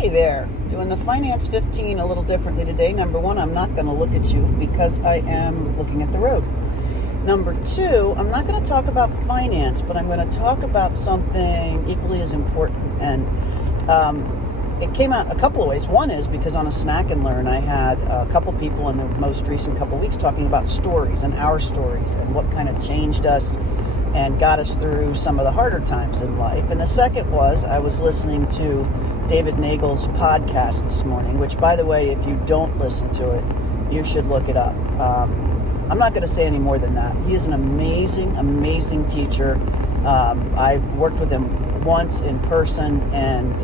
Hey there, doing the Finance 15 a little differently today. Number one, I'm not going to look at you because I am looking at the road. Number two, I'm not going to talk about finance, but I'm going to talk about something equally as important. And it came out a couple of ways. One is because on a Snack and Learn, I had a couple people in the most recent couple of weeks talking about stories and our stories and what kind of changed us and got us through some of the harder times in life. And the second was I was listening to David Nagel's podcast this morning, which, by the way, if you don't listen to it, you should look it up. I'm not going to say any more than that. He is an amazing, amazing teacher. I've worked with him once in person, and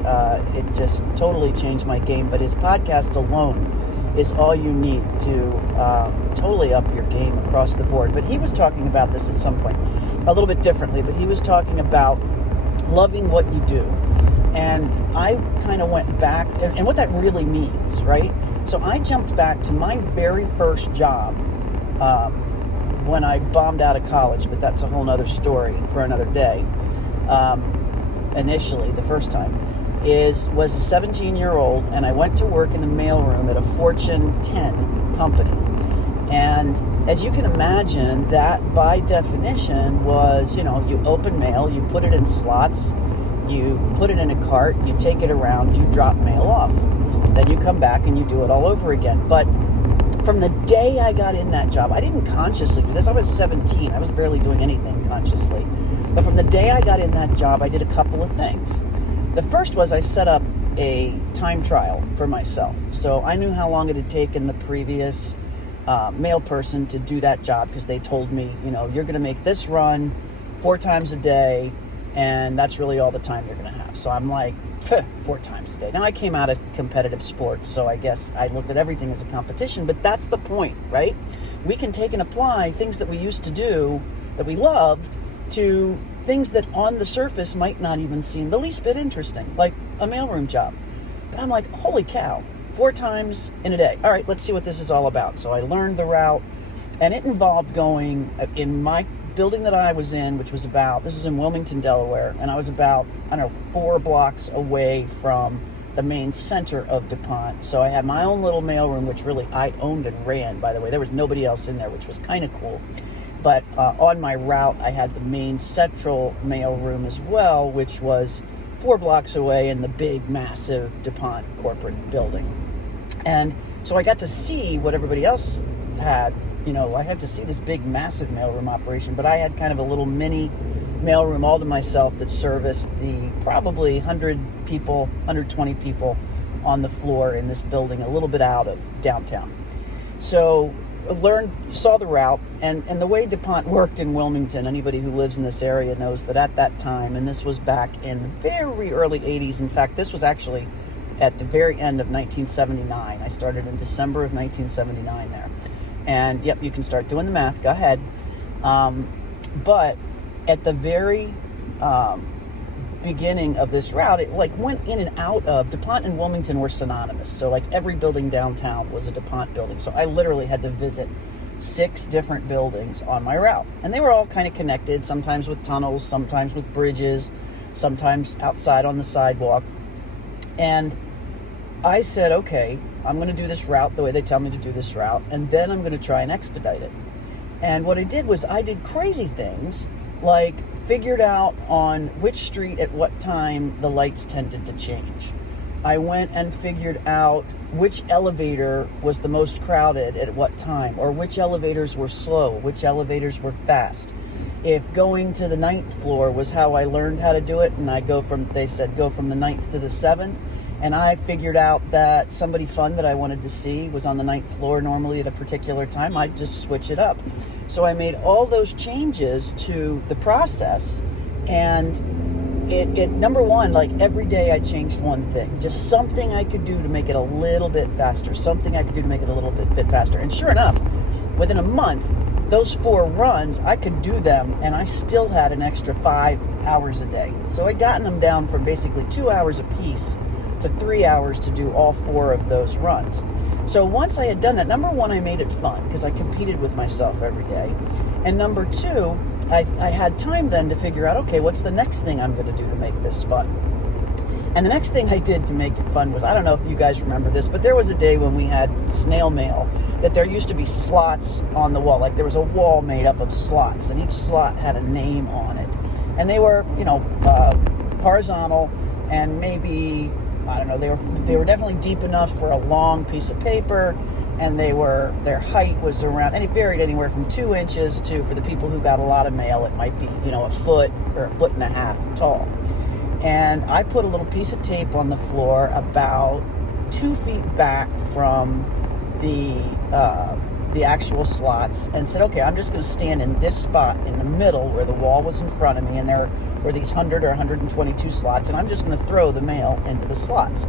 it just totally changed my game. But his podcast alone is all you need to totally up your game across the board. But he was talking about this at some point, a little bit differently, but he was talking about loving what you do. And I kind of went back, and what that really means, right? So I jumped back to my very first job when I bombed out of college, but that's a whole nother story for another day. Initially, the first time, was a 17-year-old, and I went to work in the mailroom at a Fortune 10 company. And as you can imagine, that by definition was, you open mail, you put it in slots, you put it in a cart, you take it around, you drop mail off. Then you come back and you do it all over again. But from the day I got in that job, I didn't consciously do this. I was 17. I was barely doing anything consciously. But from the day I got in that job, I did a couple of things. The first was I set up a time trial for myself. So I knew how long it had taken the previous mail person to do that job, because they told me, you're going to make this run 4 times a day, and that's really all the time you're going to have. So I'm like, 4 times a day. Now, I came out of competitive sports, so I guess I looked at everything as a competition, but that's the point, right? We can take and apply things that we used to do, that we loved, to things that on the surface might not even seem the least bit interesting, like a mailroom job. But I'm like, holy cow, 4 times in a day. All right, let's see what this is all about. So I learned the route, and it involved going in my building that I was in, which was this was in Wilmington, Delaware, and I was about, 4 blocks away from the main center of DuPont. So I had my own little mailroom, which really I owned and ran, by the way. There was nobody else in there, which was kind of cool. But on my route, I had the main central mailroom as well, which was 4 blocks away in the big, massive DuPont corporate building. And so I got to see what everybody else had. I had to see this big, massive mailroom operation, but I had kind of a little mini mailroom all to myself that serviced the probably 120 people on the floor in this building, a little bit out of downtown. So saw the route, and the way DuPont worked in Wilmington, anybody who lives in this area knows that at that time, and this was back in the very early 80s. In fact, this was actually at the very end of 1979. I started in December of 1979 there. And yep, you can start doing the math. Go ahead. But at the very beginning of this route, it went in and out of DuPont and Wilmington were synonymous. So every building downtown was a DuPont building. So I literally had to visit 6 different buildings on my route, and they were all kind of connected. Sometimes with tunnels, sometimes with bridges, sometimes outside on the sidewalk. And I said, okay, I'm going to do this route the way they tell me to do this route, and then I'm going to try and expedite it. And what I did was I did crazy things, like figured out on which street at what time the lights tended to change. I went and figured out which elevator was the most crowded at what time, or which elevators were slow, which elevators were fast. If going to the 9th floor was how I learned how to do it, and they said go from the 9th to the 7th, and I figured out that somebody fun that I wanted to see was on the 9th floor normally at a particular time, I'd just switch it up. So I made all those changes to the process, and it number one, every day I changed one thing, just something I could do to make it a little bit faster, something I could do to make it a little bit faster. And sure enough, within a month, those 4 runs, I could do them, and I still had an extra 5 hours a day. So I'd gotten them down from basically 2 hours a piece to 3 hours to do all 4 of those runs. So once I had done that, number one, I made it fun because I competed with myself every day. And number 2, I had time then to figure out, okay, what's the next thing I'm going to do to make this fun? And the next thing I did to make it fun was, I don't know if you guys remember this, but there was a day when we had snail mail that there used to be slots on the wall. Like there was a wall made up of slots, and each slot had a name on it. And they were, horizontal, and maybe, I don't know, they were definitely deep enough for a long piece of paper, and their height was around, and it varied anywhere from 2 inches to, for the people who got a lot of mail, it might be, a foot or a foot and a half tall. And I put a little piece of tape on the floor about 2 feet back from the actual slots, and said, okay, I'm just going to stand in this spot in the middle where the wall was in front of me, and there were these 100 or 122 slots, and I'm just going to throw the mail into the slots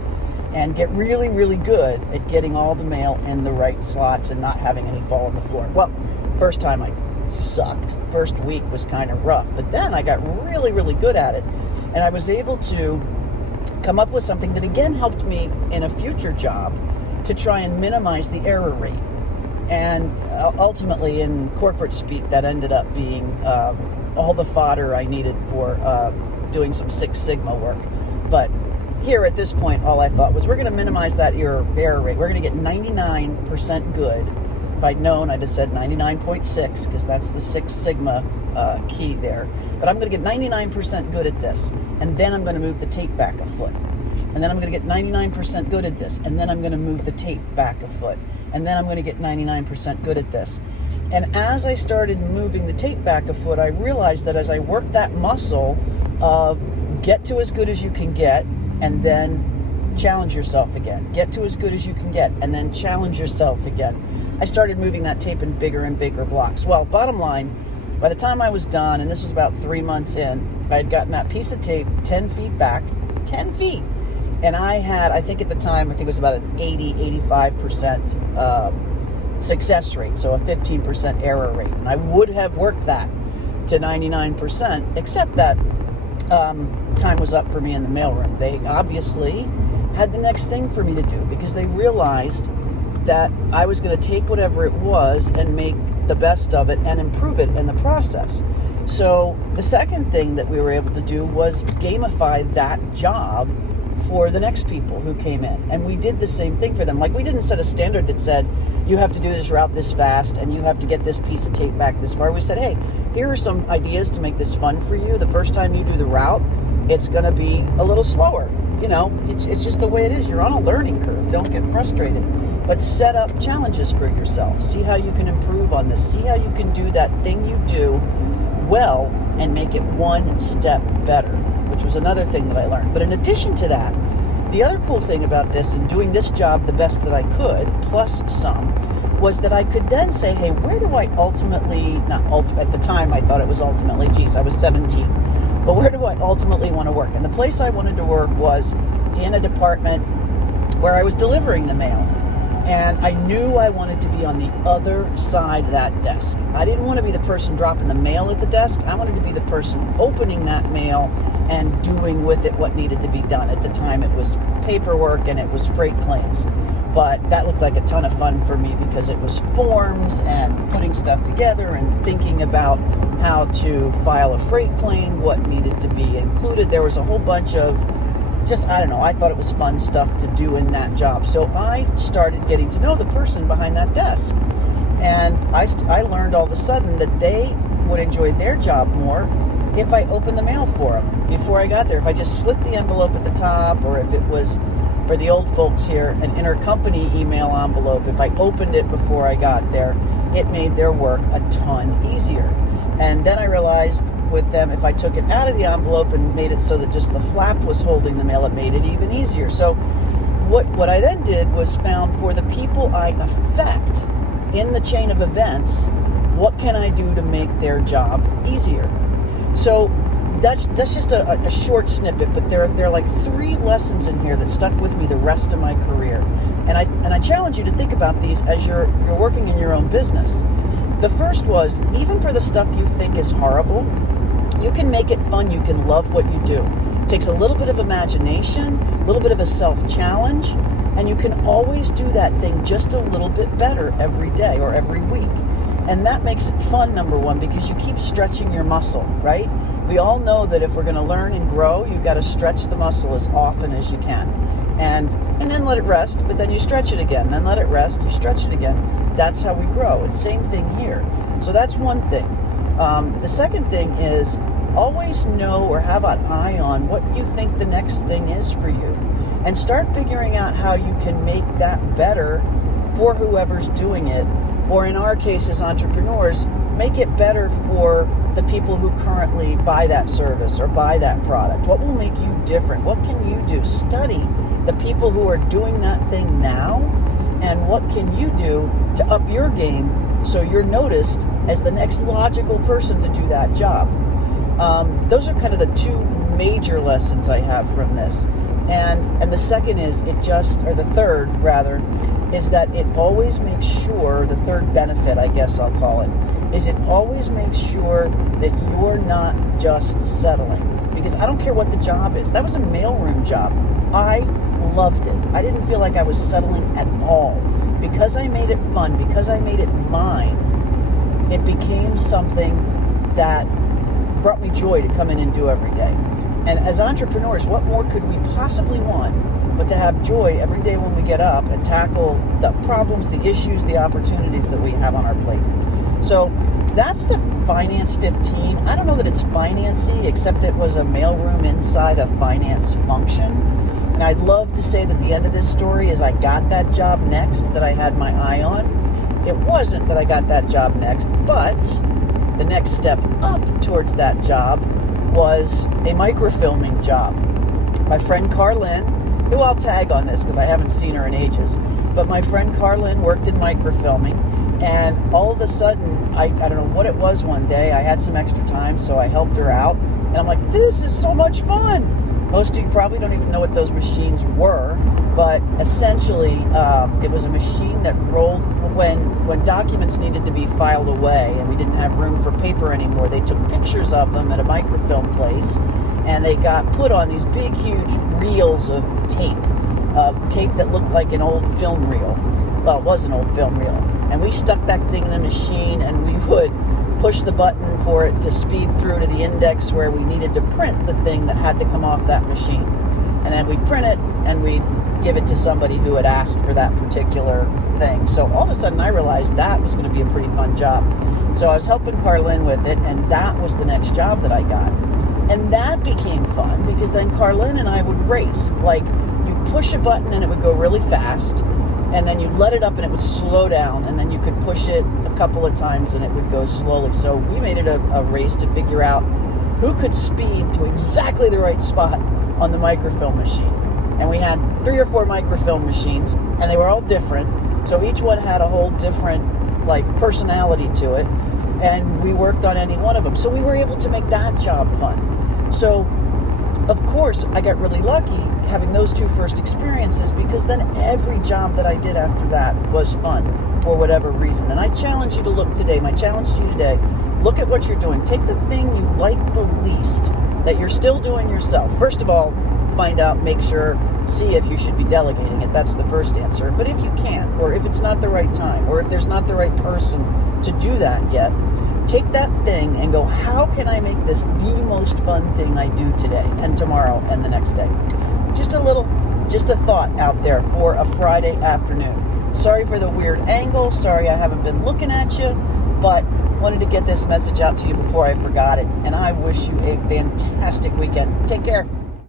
and get really, really good at getting all the mail in the right slots and not having any fall on the floor. Well, first time I sucked. First week was kind of rough, but then I got really, really good at it, and I was able to come up with something that again helped me in a future job to try and minimize the error rate. And ultimately, in corporate speak, that ended up being all the fodder I needed for doing some Six Sigma work. But here at this point, all I thought was, we're going to minimize that error rate. We're going to get 99% good. If I'd known, I'd have said 99.6, because that's the Six Sigma key there. But I'm going to get 99% good at this, and then I'm going to move the tape back a foot. And then I'm going to get 99% good at this, and then I'm going to move the tape back a foot. And then I'm going to get 99% good at this. And as I started moving the tape back a foot, I realized that as I worked that muscle of get to as good as you can get, and then challenge yourself again. Get to as good as you can get, and then challenge yourself again. I started moving that tape in bigger and bigger blocks. Well, bottom line, by the time I was done, and this was about 3 months in, I had gotten that piece of tape 10 feet back, 10 feet. And I had, I think at the time, it was about an 85% success rate, so a 15% error rate. And I would have worked that to 99%, except that time was up for me in the mailroom. They obviously had the next thing for me to do, because they realized that I was going to take whatever it was and make the best of it and improve it in the process. So the second thing that we were able to do was gamify that job for the next people who came in. And we did the same thing for them. Like, we didn't set a standard that said, you have to do this route this fast and you have to get this piece of tape back this far. We said, hey, here are some ideas to make this fun for you. The first time you do the route, it's going to be a little slower. It's just the way it is. You're on a learning curve. Don't get frustrated. But set up challenges for yourself. See how you can improve on this. See how you can do that thing you do well and make it one step better, which was another thing that I learned. But in addition to that, the other cool thing about this and doing this job the best that I could, plus some, was that I could then say, hey, where do I at the time I thought it was ultimately, I was 17, but where do I ultimately want to work? And the place I wanted to work was in a department where I was delivering the mail. And I knew I wanted to be on the other side of that desk. I didn't want to be the person dropping the mail at the desk. I wanted to be the person opening that mail and doing with it what needed to be done. At the time, it was paperwork and it was freight claims. But that looked like a ton of fun for me because it was forms and putting stuff together and thinking about how to file a freight claim, what needed to be included. There was a whole bunch of I thought it was fun stuff to do in that job. So I started getting to know the person behind that desk. And I learned all of a sudden that they would enjoy their job more if I opened the mail for them before I got there. If I just slit the envelope at the top, or if it was, for the old folks here, an intercompany email envelope, if I opened it before I got there, it made their work a ton easier. And then I realized with them, if I took it out of the envelope and made it so that just the flap was holding the mail, it made it even easier. So what I then did was found, for the people I affect in the chain of events, what can I do to make their job easier? So that's just a short snippet, but there are like 3 lessons in here that stuck with me the rest of my career. And I challenge you to think about these as you're working in your own business. The first was, even for the stuff you think is horrible, you can make it fun. You can love what you do. It takes a little bit of imagination, a little bit of a self-challenge, and you can always do that thing just a little bit better every day or every week. And that makes it fun, number one, because you keep stretching your muscle, right? We all know that if we're going to learn and grow, you've got to stretch the muscle as often as you can. And then let it rest, but then you stretch it again. Then let it rest, you stretch it again. That's how we grow. It's same thing here. So that's one thing. The second thing is always know or have an eye on what you think the next thing is for you. And start figuring out how you can make that better for whoever's doing it. Or in our case as entrepreneurs, make it better for the people who currently buy that service or buy that product. What will make you different? What can you do? Study the people who are doing that thing now, and what can you do to up your game so you're noticed as the next logical person to do that job. Those are kind of the two major lessons I have from this. And the second is the third rather, is that it always makes sure, the third benefit, I guess I'll call it, is it always makes sure that you're not just settling. Because I don't care what the job is. That was a mailroom job. I loved it. I didn't feel like I was settling at all. Because I made it fun, because I made it mine, it became something that brought me joy to come in and do every day. And as entrepreneurs, what more could we possibly want but to have joy every day when we get up and tackle the problems, the issues, the opportunities that we have on our plate. So that's the Finance 15. I don't know that it's financy, except it was a mailroom inside a finance function. And I'd love to say that the end of this story is I got that job next that I had my eye on. It wasn't that I got that job next, but the next step up towards that job was a microfilming job. My friend Carlin, who I'll tag on this because I haven't seen her in ages, but my friend Carlin worked in microfilming, and all of a sudden, I don't know what it was one day, I had some extra time, so I helped her out, and I'm like, this is so much fun! Most of you probably don't even know what those machines were, but essentially, it was a machine that rolled when documents needed to be filed away and we didn't have room for paper anymore. They took pictures of them at a microfilm place, and they got put on these big, huge reels of tape that looked like an old film reel. Well, it was an old film reel. And we stuck that thing in a machine, and we would push the button for it to speed through to the index where we needed to print the thing that had to come off that machine. And then we'd print it, and we'd give it to somebody who had asked for that particular thing. So all of a sudden I realized that was going to be a pretty fun job. So I was helping Carlin with it, and that was the next job that I got. And that became fun because then Carlin and I would race. Like, you'd push a button and it would go really fast, and then you'd let it up and it would slow down, and then you could push it a couple of times and it would go slowly. So we made it a race to figure out who could speed to exactly the right spot on the microfilm machine. And we had 3 or 4 microfilm machines, and they were all different. So each one had a whole different, personality to it. And we worked on any one of them. So we were able to make that job fun. So, of course, I got really lucky having those 2 first experiences, because then every job that I did after that was fun for whatever reason. And I challenge you to look today. My challenge to you today, look at what you're doing. Take the thing you like the least that you're still doing yourself. First of all, find out, make sure, see if you should be delegating it. That's the first answer. But if you can't, or if it's not the right time, or if there's not the right person to do that yet, take that thing and go, how can I make this the most fun thing I do today and tomorrow and the next day? Just a thought out there for a Friday afternoon. Sorry for the weird angle. Sorry I haven't been looking at you, but wanted to get this message out to you before I forgot it. And I wish you a fantastic weekend. Take care.